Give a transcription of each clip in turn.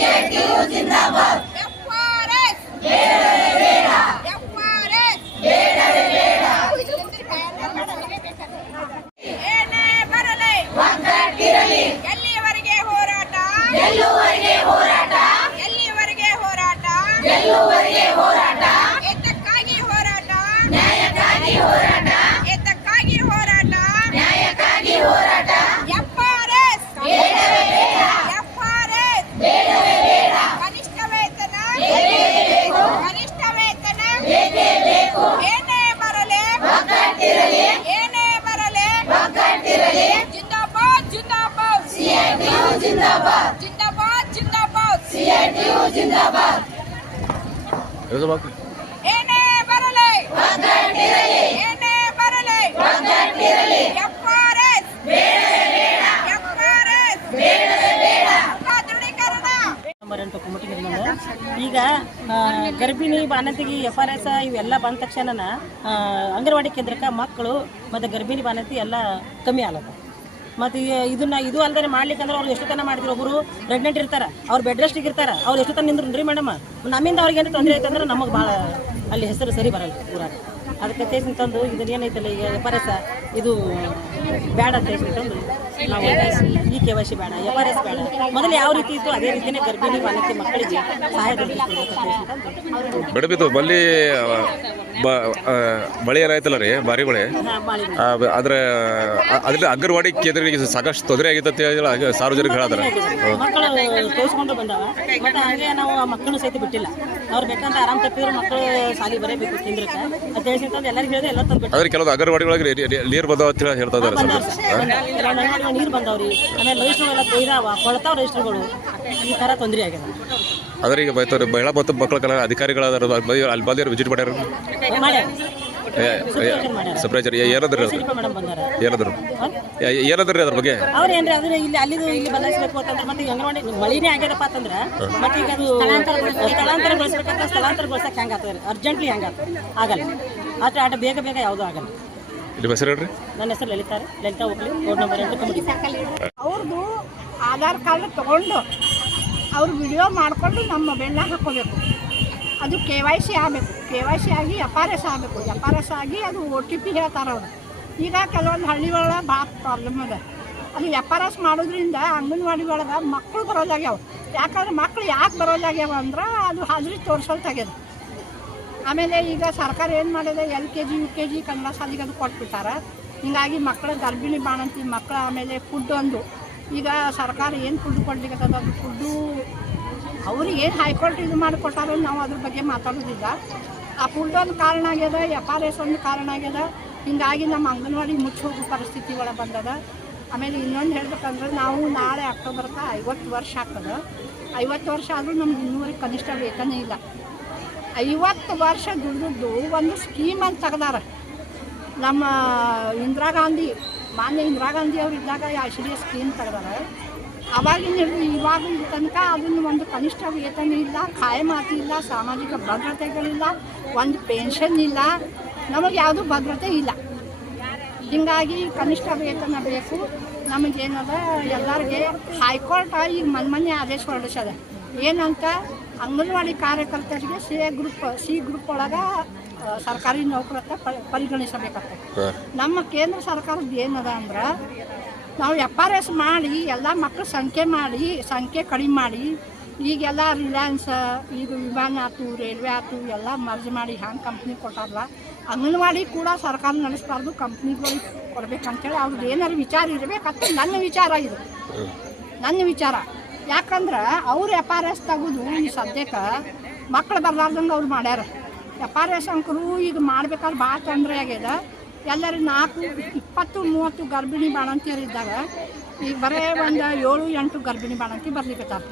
Yeah, good in the ಈಗ ಗರ್ಭಿಣಿ ಬಾಣಂತಿಗೆ F R S ಇವೆಲ್ಲ ಬಂದ ತಕ್ಷಣ ಅಂಗನವಾಡಿ ಕೇಂದ್ರಕ್ಕೆ ಮಕ್ಕಳು ಮತ್ತು ಗರ್ಭಿಣಿ ಬಾಣಂತಿ ಎಲ್ಲ ಕಮ್ಮಿ ಆಗತ್ತೆ ಮತ್ತು ಇದನ್ನ ಇದು ಅಲ್ದೇ ಮಾಡ್ಲಿಕ್ಕಂದ್ರೆ ಅವ್ರು ಎಷ್ಟು ತನ ಮಾಡಿದ್ರು ಒಬ್ಬರು ಪ್ರೆಗ್ನೆಂಟ್ ಇರ್ತಾರೆ, ಅವ್ರು ಬೆಡ್ ರೆಸ್ಟಿಗೆ ಇರ್ತಾರೆ, ಅವ್ರು ಎಷ್ಟು ತನ ರೀ ಮೇಡಮ್? ನಮ್ಮಿಂದ ಅವ್ರಿಗೆ ಏನು ತೊಂದರೆ ಆಯ್ತಂದ್ರೆ ನಮಗೆ ಭಾಳ ಅಲ್ಲಿ ಹೆಸರು ಸರಿ ಬರಲ್ಲ ಊರ ಅದಕ್ಕೆ ತೇಸಿನ ತಂದು ಇದನ್ನ ಏನೈತಲ್ಲ ಈಗ ಎಫ್ ಇದು ಬೇಡ ತೇಸಿನ ತಂದು ನಾವು ಈ ಕೆ ವೈ ಸಿ ಬೇಡ ಎಫ್ ಬೇಡ ಮೊದಲು ಯಾವ ರೀತಿ ಇತ್ತು ಅದೇ ರೀತಿನೇ ಗರ್ಭಿಣಿ ಬಾಲಕಿ ಮಕ್ಕಳಿಗೆ ಸಹಾಯ ದೊರಕಿಸ್ಬೇಕು ಬ ಮಳೆ ಏನಾಯ್ತಲ್ಲ ರೀ ಭಾರಿ ಮಳೆ. ಆದ್ರೆ ಅದ್ರಲ್ಲಿ ಅಂಗನವಾಡಿ ಕೇಂದ್ರಗಳಿಗೆ ಸಾಕಷ್ಟು ತೊಂದರೆ ಆಗಿತ್ತು ಅಂತ ಹೇಳಿ ತೋರಿಸ್ಕೊಂಡು ಬಂದಾವ. ಮತ್ತು ಹಾಗೆ ನಾವು ಮಕ್ಕಳು ಸಹಿತ ಬಿಟ್ಟಿಲ್ಲ. ಅವ್ರು ಬೇಕಂತ ಆರಾಮ್ ತಪ್ಪಿದ್ರು ಮಕ್ಕಳು ಸಾಲಿ ಬರಬೇಕು ಕೇಂದ್ರಕ್ಕೆ. ಅಂತ ಹೇಳಿ ತಂದು ಎಲ್ಲರಿಗೂ ಹೇಳಿದ್ರೆ ಎಲ್ಲ ತಂದು ಬಿಟ್ಟು ಆದ್ರೆ ಕೆಲವೊಂದು ಅಂಗನವಾಡಿಗಳಿಗೆ ನೀರು ಬಂದಾವ ಅಂತ ಹೇಳಿ ಹೇಳ್ತಾ ಇದ್ದಾರೆ ನೀರು ಬಂದವ್ರಿ. ಆಮೇಲೆ ರಿಜಿಸ್ಟರ್ಗಳೆಲ್ಲ ಕೊಯ್ದಾವ ಕೊಳ್ತಾವ ರಿಜಿಸ್ಟರ್ಗಳು ಈ ಥರ ತೊಂದರೆ ಆಗ್ಯದ. ಆದ್ರೆ ಈಗ ಬೈತಾರೆ ಮಹಿಳಾ ಮತ್ತು ಮಕ್ಕಳ ಕಲ್ಯಾಣ ಅಧಿಕಾರಿಗಳಾದ್ರು ಅಲ್ಲಿ ಬಂದಿ- ಅಲ್ಲಿ ಬಂದಿರೋ ವಿಸಿಟ್ ಮಾಡ್ಯಾರ. ಸಪ್ರೈಜರ್ ಏನಂದ್ರಿ ಅದು ಶಿಲ್ಪ ಮೇಡಮ್ ಬಂದಾರ. ಏನಂದ್ರು? ಅದ್ರ ಬಗ್ಗೆ? ಅವ್ರು ಏನ್ರಿ ಅದ್ರ ಇಲ್ಲಿ ಅಲ್ಲಿದು ಇಲ್ಲಿ ಬದಲಾಯಿಸಬೇಕು ಅಂತಂದ್ರೆ ಮತ್ತೆ ಈಗ ಅಂಗನವಾಡಿ ಮಳಿನೇ ಆಗ್ಯದಪ್ಪ ಅಂತಂದ್ರೆ ಮತ್ತೆ ಈಗ ಅದು ಸ್ಥಳಾಂತರಗೊಳಿಸ್ಬೇಕಂತ ಸ್ಥಳಾಂತರಗೊಳಿಸಕ್ಕೆ ಹೆಂಗೆ ಆಗ್ತದೆ? ಅರ್ಜೆಂಟ್ಲಿ ಹೆಂಗೆ ಆಗ್ತದೆ? ಆಗಲ್ಲ. ಆಟ ಆಟ ಬೇಗ ಬೇಗ ಯಾವುದೂ ಆಗಲ್ಲ. ನಿಮ್ಮ ಹೆಸರು ಹೇಳ್ರಿ. ನನ್ನ ಹೆಸರು ಲಲಿತಾ ರೀ. ಲಲಿತಾ ಹೋಗ್ಲಿ ರೋಡ್ ನಂಬರ್ ಎಂಟು ಕಮಿಟಿ. ಅವ್ರದ್ದು ಆಧಾರ್ ಕಾರ್ಡ್ ತಗೊಂಡು ಅವ್ರು ವಿಡಿಯೋ ಮಾಡಿಕೊಂಡು ನಮ್ಮ ಮೊಬೈಲ್ನಾಗ ಹಾಕ್ಕೋಬೇಕು ಅದು ಕೆ ವೈ ಸಿ ಆಗಬೇಕು. ಕೆ ವೈ ಸಿ ಆಗಿ ಎಫ್ ಆರ್ ಎಸ್ ಆಗಬೇಕು. ಎಫ್ ಆರ್ ಎಸ್ ಆಗಿ ಅದು ಓ ಟಿ ಪಿ ಹೇಳ್ತಾರೆ ಅವರು. ಈಗ ಕೆಲವೊಂದು ಹಳ್ಳಿ ಒಳಗೆ ಭಾಳ ಪ್ರಾಬ್ಲಮ್ ಅದ. ಅದು ಎಫ್ ಆರ್ ಎಸ್ ಮಾಡೋದ್ರಿಂದ ಅಂಗನವಾಡಿ ಒಳಗೆ ಮಕ್ಕಳು ಬರೋದಾಗ್ಯಾವ. ಯಾಕಂದ್ರೆ ಮಕ್ಕಳು ಯಾಕೆ ಬರೋದಾಗ್ಯಾವ ಅಂದ್ರೆ ಅದು ಹಾಜರಿ ತೋರಿಸಲ್ತಾಗ್ಯದ ಆಮೇಲೆ ಈಗ ಸರ್ಕಾರ ಏನು ಮಾಡಿದೆ? L K G U K G Kannada ಸಾಲಿಗೆ ಅದು ಕೊಟ್ಬಿಟ್ಟಾರ. ಹಿಂಗಾಗಿ ಮಕ್ಕಳ ಗರ್ಭಿಣಿ ಬಾಣಂತಿ ಮಕ್ಕಳ ಆಮೇಲೆ ಫುಡ್ ಒಂದು. ಈಗ ಸರ್ಕಾರ ಏನು ಫುಡ್ ಕೊಡ್ಲಿಕ್ಕದ ಅದು ಫುಡ್ಡು ಅವ್ರಿಗೆ ಏನು ಹೈಕೋರ್ಟ್ ಇದು ಮಾಡಿಕೊಟ್ಟಾರೋ ನಾವು ಅದ್ರ ಬಗ್ಗೆ ಮಾತಾಡೋದಿಲ್ಲ. ಆ ಫುಡ್ ಒಂದು ಕಾರಣ ಆಗ್ಯದ ಎಫ್ ಆರ್ ಎಸ್ ಒಂದು ಕಾರಣ ಆಗ್ಯದ. ಹಿಂಗಾಗಿ ನಮ್ಮ ಅಂಗನವಾಡಿ ಮುಚ್ಚಿ ಹೋಗೋ ಪರಿಸ್ಥಿತಿ ಒಳಗೆ ಬಂದದ. ಆಮೇಲೆ ಇನ್ನೊಂದು ಹೇಳ್ಬೇಕಂದ್ರೆ ನಾವು ನಾಳೆ ಅಕ್ಟೋಬರ್ಗೆ ಐವತ್ತು ವರ್ಷ ಆಗ್ತದ. ಐವತ್ತು ವರ್ಷ ಆದರೂ ನಮ್ಗೆ ಇನ್ನೂರಿಗೆ ಕನಿಷ್ಠ ವೇತನ ಇಲ್ಲ. ಐವತ್ತು ವರ್ಷ ದುಡಿದು ಒಂದು ಸ್ಕೀಮ್ ಅಂತ ತೆಗ್ದಾರ. ನಮ್ಮ ಇಂದಿರಾ ಗಾಂಧಿ ಮಾನ್ಯ ಇಂದಿರಾ ಗಾಂಧಿ ಅವರು ಇದ್ದಾಗ ಆಶ್ರಯ ಸ್ಕೀಮ್ ತೆಗ್ದಾರ ಅವಾಗಿನ ಹಿಡಿದು ಇವಾಗ ತನಕ ಅದನ್ನು ಒಂದು ಕನಿಷ್ಠ ವೇತನ ಇಲ್ಲ ಖಾಯಮಾತಿ ಇಲ್ಲ ಸಾಮಾಜಿಕ ಭದ್ರತೆಗಳಿಲ್ಲ ಒಂದು ಪೆನ್ಷನ್ ಇಲ್ಲ ನಮಗೆ ಯಾವುದು ಭದ್ರತೆ ಇಲ್ಲ. ಹೀಗಾಗಿ ಕನಿಷ್ಠ ವೇತನ ಬೇಕು. ನಮಗೇನದ ಎಲ್ಲರಿಗೆ ಹೈಕೋರ್ಟ್ ಈಗ ಮನ್ ಆದೇಶ ಹೊರಡಿಸದ. ಏನಂತ ಅಂಗನವಾಡಿ ಕಾರ್ಯಕರ್ತರಿಗೆ ಸಿ ಗ್ರೂಪ್ ಸಿ ಗ್ರೂಪ್ ಒಳಗೆ ಆ, ಸರ್ಕಾರಿ ನೌಕರತ್ತ ಪರಿಗಣಿಸಬೇಕಾಗ್ತದೆ. ನಮ್ಮ ಕೇಂದ್ರ ಸರ್ಕಾರದ ಏನದ ಅಂದ್ರೆ ನಾವು ಎಫ್ ಆರ್ ಎಸ್ ಮಾಡಿ ಎಲ್ಲ ಮಕ್ಕಳ ಸಂಖ್ಯೆ ಮಾಡಿ ಸಂಖ್ಯೆ ಕಡಿಮೆ ಮಾಡಿ ಈಗೆಲ್ಲ ರಿಲಯನ್ಸ್ ಈಗ ವಿಮಾನ ಆಯ್ತು ರೈಲ್ವೆ ಆಯ್ತು ಎಲ್ಲ ಮರ್ಜ್ ಮಾಡಿ ಹ್ಯಾಂಗೆ ಕಂಪ್ನಿ ಕೊಟ್ಟಾರಲ್ಲ ಅಂಗನವಾಡಿ ಕೂಡ ಸರ್ಕಾರ ನಡೆಸಬಾರ್ದು ಕಂಪ್ನಿಗಳಿಗೆ ಕೊಡ್ಬೇಕಂತೇಳಿ ಅವ್ರದ್ದು ಏನಾರು ವಿಚಾರ ಇರಬೇಕಂತ ನನ್ನ ವಿಚಾರ ಇದು. ನನ್ನ ವಿಚಾರ. ಯಾಕಂದ್ರೆ ಅವ್ರು ಎಫ್ ಆರ್ ಎಸ್ ತೆಗೆದು ಈ ಸದ್ಯಕ್ಕೆ ಮಕ್ಕಳು ಬರ್ಲಾರ್ದಂಗೆ ಅವ್ರು ಮಾಡ್ಯಾರ. ಎಸ್ ಅಂಕರು ಈಗ ಮಾಡ್ಬೇಕಾದ್ರೆ ಭಾಳ ತೊಂದರೆ ಆಗ್ಯದ. ಎಲ್ಲರೂ ನಾಲ್ಕು, ಇಪ್ಪತ್ತು, ಮೂವತ್ತು ಗರ್ಭಿಣಿ ಬಾಣಂತಿಯರು ಇದ್ದಾಗ ಈಗ ಬರೇ ಒಂದು ಏಳು, ಎಂಟು ಗರ್ಭಿಣಿ ಬಾಣಂತಿ ಬರ್ಲಿಕ್ಕತ್ತಾರ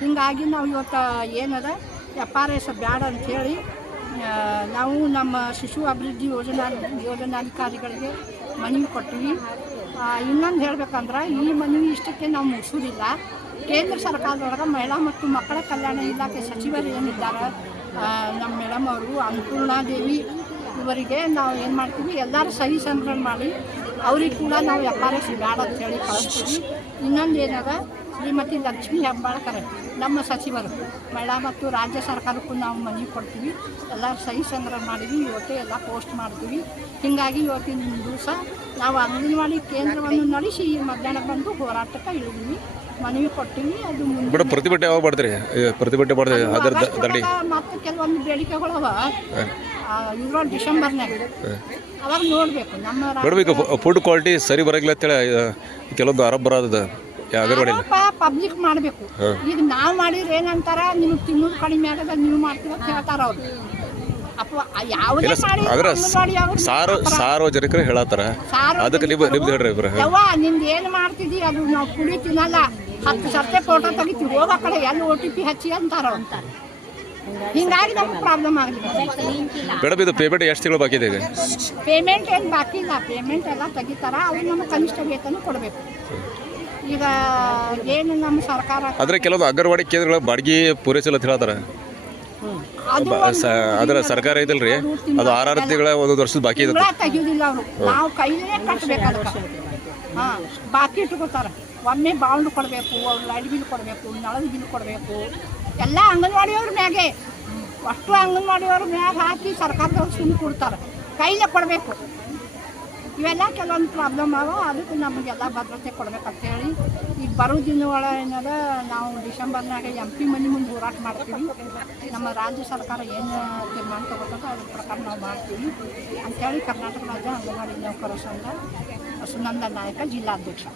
ಹಿಂಗಾಗಿ ನಾವು ಇವತ್ತು ಏನದ ಎಸ್ ಬ್ಯಾಡ ಅಂಥೇಳಿ ನಾವು ನಮ್ಮ ಶಿಶು ಅಭಿವೃದ್ಧಿ ಯೋಜನಾ, ಯೋಜನಾಧಿಕಾರಿಗಳಿಗೆ ಮನವಿ ಕೊಟ್ಟಿವಿ. ಇನ್ನೊಂದು ಹೇಳಬೇಕಂದ್ರೆ ಈ ಮನವಿ ಇಷ್ಟಕ್ಕೆ ನಾವು ಮುಗಿಸೋದಿಲ್ಲ. ಕೇಂದ್ರ ಸರ್ಕಾರದೊಳಗೆ ಮಹಿಳಾ ಮತ್ತು ಮಕ್ಕಳ ಕಲ್ಯಾಣ ಇಲಾಖೆ ಸಚಿವರು ಏನಿದ್ದಾರೆ ನಮ್ಮ ಮೇಡಮ್ ಅವರು ಅನ್ನಪೂರ್ಣಾದೇವಿ ಇವರಿಗೆ ನಾವು ಏನು ಮಾಡ್ತೀವಿ, ಎಲ್ಲರೂ ಸಹಿ ಸಂಗ್ರಹ ಮಾಡಿ, ಅವ್ರಿಗೆ ಕೂಡ ನಾವು ವ್ಯಾಪಾರ ಸಿಗಾಡ ಅಂತ ಹೇಳಿ ಕಳಿಸ್ತೀವಿ. ಇನ್ನೊಂದು ಏನದ, ಶ್ರೀಮತಿ ಲಕ್ಷ್ಮೀ ಹೆಬ್ಬಾಳ್ಕರ್, ನಮ್ಮ ಸಚಿವರು ಮಹಿಳಾ ಮತ್ತು ರಾಜ್ಯ ಸರ್ಕಾರಕ್ಕೂ ನಾವು ಮನವಿ ಕೊಡ್ತೀವಿ. ಎಲ್ಲ ಸಹಿ ಸಂಗ್ರಹ ಮಾಡಿದ್ವಿ, ಇವತ್ತೇ ಎಲ್ಲ ಪೋಸ್ಟ್ ಮಾಡ್ತೀವಿ. ಹೀಗಾಗಿ ಇವತ್ತಿನ ದಿವಸ ನಾವು ಅಂಗನವಾಡಿ ಕೇಂದ್ರವನ್ನು ನಡೆಸಿ ಮಧ್ಯಾಹ್ನ ಬಂದು ಹೋರಾಟಕ್ಕೆ ಇಳಿದೀವಿ. ಮನವಿ ಅದು ಮುಂದೆ ಮೇಡಮ್ ಪ್ರತಿಭಟನೆ ಯಾವಾಗ ಮಾಡ್ತೀರಿ? ಪ್ರತಿಭಟನೆ ಅದರ ದ- ದಂಡಿ. ಮತ್ತು ಕೆಲವೊಂದು ಬೇಡಿಕೆಗಳವ ಇದ್ರೊಳಗೆ ಡಿಸೆಂಬರ್ನಾಗ ಅವಾಗ ನೋಡಬೇಕು ನಮ್ಮ ರಾ- ಮೇಡಮ್ ಈಗ ಫುಡ್ ಕ್ವಾಲಿಟಿ ಸರಿ ಬರಂಗಿಲ್ಲ ಅಂತೇಳಿ ಆ, ಕೆಲವೊಂದು ಆರೋಪ ಬರೋದ ಪಬ್ಲಿಕ್ ಮಾಡಬೇಕು. ಈಗ ನಾವು ಮಾಡಿದ್ರೆ ಏನಂತಾರ ನೀವು ತಿನ್ನೋದು ಕಡಿಮೆ ಆಗದ ನೀವು ಮಾಡ್ತೀರ ಅಂತ ಹೇಳ್ತಾರ ಅವ್ರು. ಅಥವಾ ಯಾವುದೇ ಮಾಡಿ ಅದ್ರ ಅಂಗನವಾಡಿ ಅವ್ರು ಸಾರು ಸಾರ್ವಜನಿಕರು ಹೇಳತ್ತಾರ? ಸಾರು ಅದಕ್ಕೆ ನಿಮ್ದು ನಿಮ್ದು ಹೇಳ್ರಿ ಇಬ್ರು. ಯವ್ವ ನಿಂದು ಏನು ಮಾಡ್ತಿದ್ದಿ ಅದು ನಾವು ತಿನ್ನಲ್ಲ. ಹತ್ತು ಸರ್ತೆ ಫೋಟೋ ತೆಗಿತೀವಿ. ಹೋಗ ಕಡೆ ಎಲ್ಲಿ ಓ ಟಿ ಪಿ ಹಚ್ಚಿ ಅಂತಾರ ಅಂತಾರೆ. ಹಿಂಗಾಗಿ ನಮ್ಗೆ ಪ್ರಾಬ್ಲಮ್ ಆಗಿದೆ. ಮೇಡಮ್ ಇದು ಪೇಮೆಂಟ್ ಎಷ್ಟು ತಿಂಗಳು ಬಾಕಿ ಇದೆ ಪೇಮೆಂಟ್ ಏನು ಬಾಕಿ ಇಲ್ಲ. ಪೇಮೆಂಟ್ ಎಲ್ಲ ತೆಗಿತಾರ. ಅವ್ರು ನಮಗೆ ಕನಿಷ್ಠ ವೇತನ ಕೊಡಬೇಕು. ಈಗ ಏನು ನಮ್ಮ ಸರ್ಕಾರ ಆದರೆ ಕೆಲವೊಂದು ಅಂಗನವಾಡಿ ಕೇಂದ್ರಗಳ ಬಾಡಿಗೆ ಪೂರೈಸಲ್ಲ ಅಂತ ಹೇಳ್ತಾರೆ. ಅದರ ಸರ್ಕಾರ ಇದಲ್ರಿ. ಅದು ಆರಾರು ತಿಂಗಳ ಒಂದು ವರ್ಷದ ಬಾಕಿ ಇದೆ ತೆಗಿಯೋದಿಲ್ಲ ಅವರು. ನಾವು ಕೈಲೇ ಕಟ್ಟಬೇಕು ಅದಕ್ಕೆ. ಹಾಂ ಬಾಕಿ ಇಟ್ಕೋತಾರೆ. ಒಮ್ಮೆ ಬಾಂಡ್ ಕೊಡಬೇಕು ಅವ್ರು ಲೈಟ್ ಬಿಲ್ ಕೊಡಬೇಕು ನಳದ ಬಿಲ್ ಕೊಡಬೇಕು. ಎಲ್ಲ ಅಂಗನವಾಡಿಯವ್ರ ಮ್ಯಾಗೆ. ಅಷ್ಟು ಅಂಗನವಾಡಿಯವ್ರ ಮ್ಯಾಗ ಹಾಕಿ ಸರ್ಕಾರದವ್ರು ಸುಮ್ಮನೆ ಕೊಡ್ತಾರೆ. ಕೈಲೇ ಕೊಡಬೇಕು. ಇವೆಲ್ಲ ಕೆಲವೊಂದು ಪ್ರಾಬ್ಲಮ್ ಅವ. ಅದಕ್ಕೆ ನಮಗೆಲ್ಲ ಭದ್ರತೆ ಕೊಡಬೇಕಂತ ಹೇಳಿ ಈಗ ಬರೋ ದಿನಗಳ ಏನದ ನಾವು ಡಿಸೆಂಬರ್ನಾಗ ಎಂ ಪಿ ಮನೆ ಮುಂದೆ ಹೋರಾಟ ಮಾಡ್ತೀವಿ. ನಮ್ಮ ರಾಜ್ಯ ಸರ್ಕಾರ ಏನು ತೀರ್ಮಾನ ತಗೋತದ ಅದ್ರ ಪ್ರಕಾರ ನಾವು ಮಾಡ್ತೀವಿ. ಅಂಥೇಳಿ ಕರ್ನಾಟಕ ರಾಜ್ಯ ಅಂಗನವಾಡಿ ನೌಕರ ಸಂಘ ಸುನಂದ ನಾಯಕ ಜಿಲ್ಲಾಧ್ಯಕ್ಷ.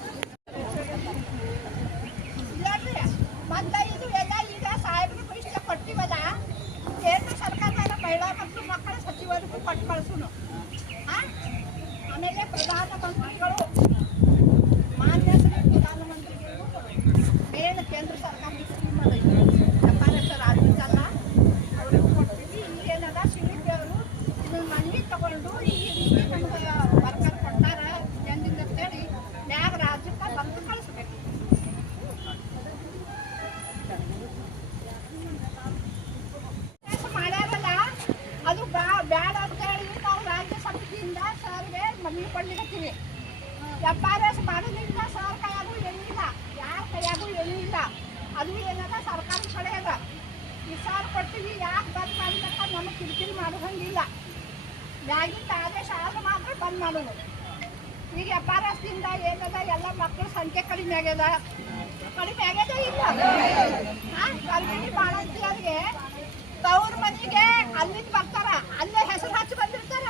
ಮತ್ತೆ ಇದು ಎಲ್ಲ ಈಗ ಸಾಹೇಬ್ರಿಗೂ ಇಷ್ಟ ಕೊಟ್ಟಿವಲ್ಲ ಕೇಂದ್ರ ಸರ್ಕಾರದ ಮಹಿಳಾ ಮತ್ತು ಮಕ್ಕಳ ಸಚಿವರಿಗೂ ಕೊಟ್ಟು ಕಳಿಸೋಣ ಆಮೇಲೆ ಪ್ರಧಾನಮಂತ್ರಿಗಳು ಮಾನ್ಯ ಶ್ರೀ ಪ್ರಧಾನಮಂತ್ರಿಗಳಿಗೂ ಮೇನ್ ಕೇಂದ್ರ ಸರ್ಕಾರದ ಸ್ಕೀಮ್ ಅದ ಇದು ಎಫ್ ಆರ್ ಎಸ್ ರಾಜ್ಯದಲ್ಲ ಅವ್ರಿಗೂ ಕೊಡ್ತೀವಿ ಈಗ ಏನದ ಸಿಡಿಪಿ ಅವರು ಇದನ್ನ ಮನವಿ ತಗೊಂಡು ಈ ರೀತಿ ನಮ್ಗೆ ವರ್ಕರ್ ಕೊಟ್ಟಾರ ಎಂದಿಂದ ಅಂತೇಳಿ ಮ್ಯಾಗ ರಾಜ್ಯಕ್ಕೆ ಬಂದು ಕಳಿಸ್ಬೇಕು ಕೆಲಸ ಮಾಡ್ಯಾರಲ್ಲ ಅದು ಬ್ಯಾ- ಬ್ಯಾಡ ಅಂತ ಹೇಳಿ ನಾವು ರಾಜ್ಯ ಸಮಿತಿಯಿಂದ ಸರ್ಗೆ ಮನವಿ ಕೊಡ್ಲಿಕತ್ತೀವಿ ಎಫ್ ಆರ್ ಎಸ್ ಮಾಡೋದ್ರಿಂದ ಸರ್ ಕೈಯಾಗೂ ಏನೂ ಇಲ್ಲ ಯಾರ ಕೈಯಾಗೂ ಏನೂ ಇಲ್ಲ ಅದು ಏನದ? ಸರ್ಕಾರದ ಕಡೆ ಅದ. ಈ ಸರ್ ಕೊಡ್ತೀವಿ ಯಾಕೆ ಬಂದ್ ಮಾಡಿದಕ್ಕ ನಮಗೆ ಕಿರಿಕಿರಿ ಮಾಡೋದಂಗಿಲ್ಲ ಮ್ಯಾಗಿಂದ ಆದೇಶ ಆದ್ರೆ ಮಾತ್ರ ಬಂದ್ ಮಾಡೋದು ಈಗ ದಿಂದ ಏನದ? ಎಲ್ಲ ಮಕ್ಕಳ ಸಂಖ್ಯೆ ಕಡಿಮೆ ಆಗ್ಯದ. ಕಡಿಮೆ ಆಗ್ಯದ ಇಲ್ಲ. ಗರ್ಭಿಣಿ ಬಾಣಂತಿಯರಿಗೆ ತವ್ರ ಮನೆಗೆ ಅಲ್ಲಿಂದ ಬರ್ತಾರ. ಅಲ್ಲೇ ಹೆಸರು ಹಚ್ಚಿ ಬಂದಿರ್ತಾರ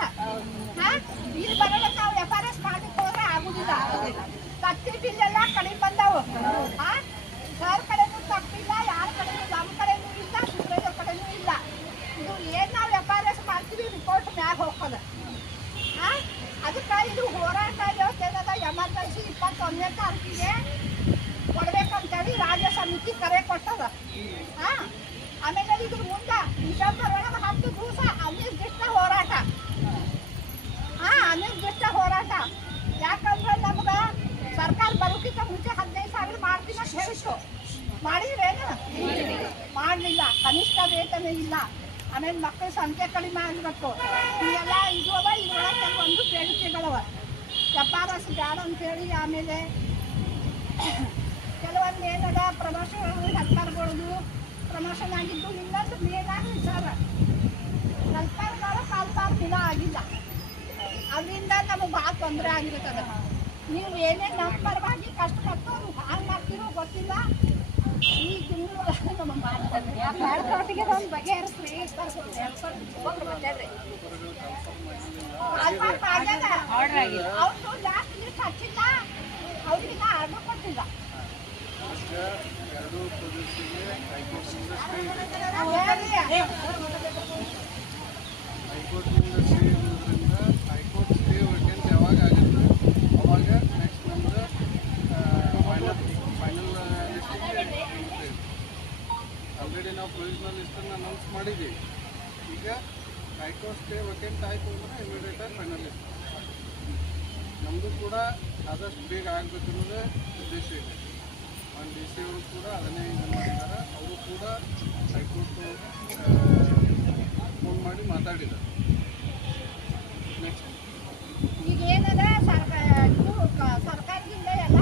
ಹಾ ಇಲ್ಲಿ ಬರೋಣ ನಾವು ಎಫ್ ಆರ್ ಎಸ್ ಮಾಡಲಿಕ್ಕೆ ಹೋದ್ರೆ ಆಗುದಿಲ್ಲ ತತ್ತಿ ಬಿಲ್ ಎಲ್ಲ ಕಡಿಮೆ ಬಂದಾವು ಹಾ ಸರ್ ಕಡೆನೂ ತಪ್ಪಿಲ್ಲ ಯಾರ ಕಡೆನೂ ನಮ್ಮ ಕಡೆನೂ ಇಲ್ಲ ಸುಪ್ರೀಂ ಕಡೆನೂ ಇಲ್ಲ ಇದು ಏನು ನಾವು ಎಫ್ ಆರ್ ಎಸ್ ಮಾಡ್ತೀವಿ ರಿಪೋರ್ಟ್ ಮ್ಯಾಗ ಹೋಗ್ತದೆ ಆ? ಅದಕ್ಕೆ ಇದು ಹೋರಾಟ ಏನದ ಎಮರ್ಜೆನ್ಸಿ ಇಪ್ಪತ್ತೊಂದನೇ ತಾರೀಕಿಗೆ ಕೊಡ್ಬೇಕಂತೇಳಿ ರಾಜ್ಯ ಸಮಿತಿ ಆ? ಆಮೇಲೆ ಇದ್ರ ಮುಂದೆ ಡಿಸೆಂಬರ್ ಒಳಗೆ ಹತ್ತು ದಿವಸ ಅನಿರ್ದಿಷ್ಟ ಹೋರಾಟ. ಹಾ ಅನಿರ್ದಿಷ್ಟ ಹೋರಾಟ. ಯಾಕಂದ್ರೆ ನಮ್ಗೆ ಸರ್ಕಾರ ಬರೋಕ್ಕಿಂತ ಮುಂಚೆ ಹದಿನೈದು ಸಾವಿರ ಮಾಡ್ತೀನಿ ಅಂತ ಹೇಳಿತ್ತು. ಮಾಡಿದ್ರೇನು ಮಾಡಲಿಲ್ಲ. ಕನಿಷ್ಠ ವೇತನ ಇಲ್ಲ. ಆಮೇಲೆ ಮಕ್ಕಳ ಸಂಖ್ಯೆ ಕಡಿಮೆ ಆಗಬೇಕು ಇವೆಲ್ಲ ಇದು ಅವ ಇದ್ರೊಳಗೆ ಕೆಲವೊಂದು ಬೇಡಿಕೆಗಳವ. ಎಸ್ ಬ್ಯಾಡ ಅಂತೇಳಿ ಆಮೇಲೆ ಕೆಲವೊಂದು ಏನದ ಪ್ರಮೋಷನ್ ಹೆಲ್ಪರ್ಗಳದು ಪ್ರಮೋಷನ್ ಆಗಿದ್ದು ಇನ್ನೊಂದು ಮೇಲಾಗಿ ವಿಚಾರ ಕಾಲ ಕಾಲ್ಪಾರ್ ದಿನ ಆಗಿಲ್ಲ. ಅದರಿಂದ ನಮಗೆ ಭಾಳ ತೊಂದರೆ ಆಗಿರ್ತದೆ ನೀವು ಏನೇ ನಮ್ಮ ಪರವಾಗಿ ಕಷ್ಟಪಟ್ಟು ಹಾಳು ಮಾಡ್ತೀರೋ ಗೊತ್ತಿಲ್ಲ ಈ ತಿಂಗಳು ನಮ್ಮ ಮಾಡ್ತಾರೆ ಒಂದು ಅವ್ರದ್ದು ಆಯಿತು ಅಂದರೆ ಇಮಿಡಿಯೇಟಾಗಿ ಫೈನಲ್ ನಮ್ಮದು ಕೂಡ ಆದಷ್ಟು ಬೇಗ ಆಗಬೇಕು ಅನ್ನೋದೇ ಉದ್ದೇಶ ಇದೆ. ಒಂದು ಡಿ ಸಿ ಅವರು ಕೂಡ ಅದನ್ನೇ ಇದು ಮಾಡಿದ್ದಾರೆ. ಅವರು ಕೂಡ ಹೈಕೋರ್ಟ್ ಫೋನ್ ಮಾಡಿ ಮಾತಾಡಿದ್ದಾರೆ. ನೆಕ್ಸ್ಟ್ ಈಗ ಏನದ ಸರ್ಕಾರ ಸರ್ಕಾರದಿಂದ ಎಲ್ಲ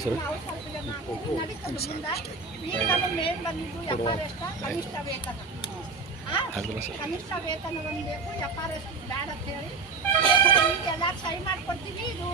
ಹೆಸರು ಕನಿಷ್ಠ ವೇತನ ಒಂದು ಬೇಕು ಎಫ್ ಆರ್ ಎಸ್ ಬ್ಯಾಡ ಅಂತ ಹೇಳಿ ಎಲ್ಲ ಸೈ ಮಾಡಿಕೊಡ್ತೀವಿ ಇದು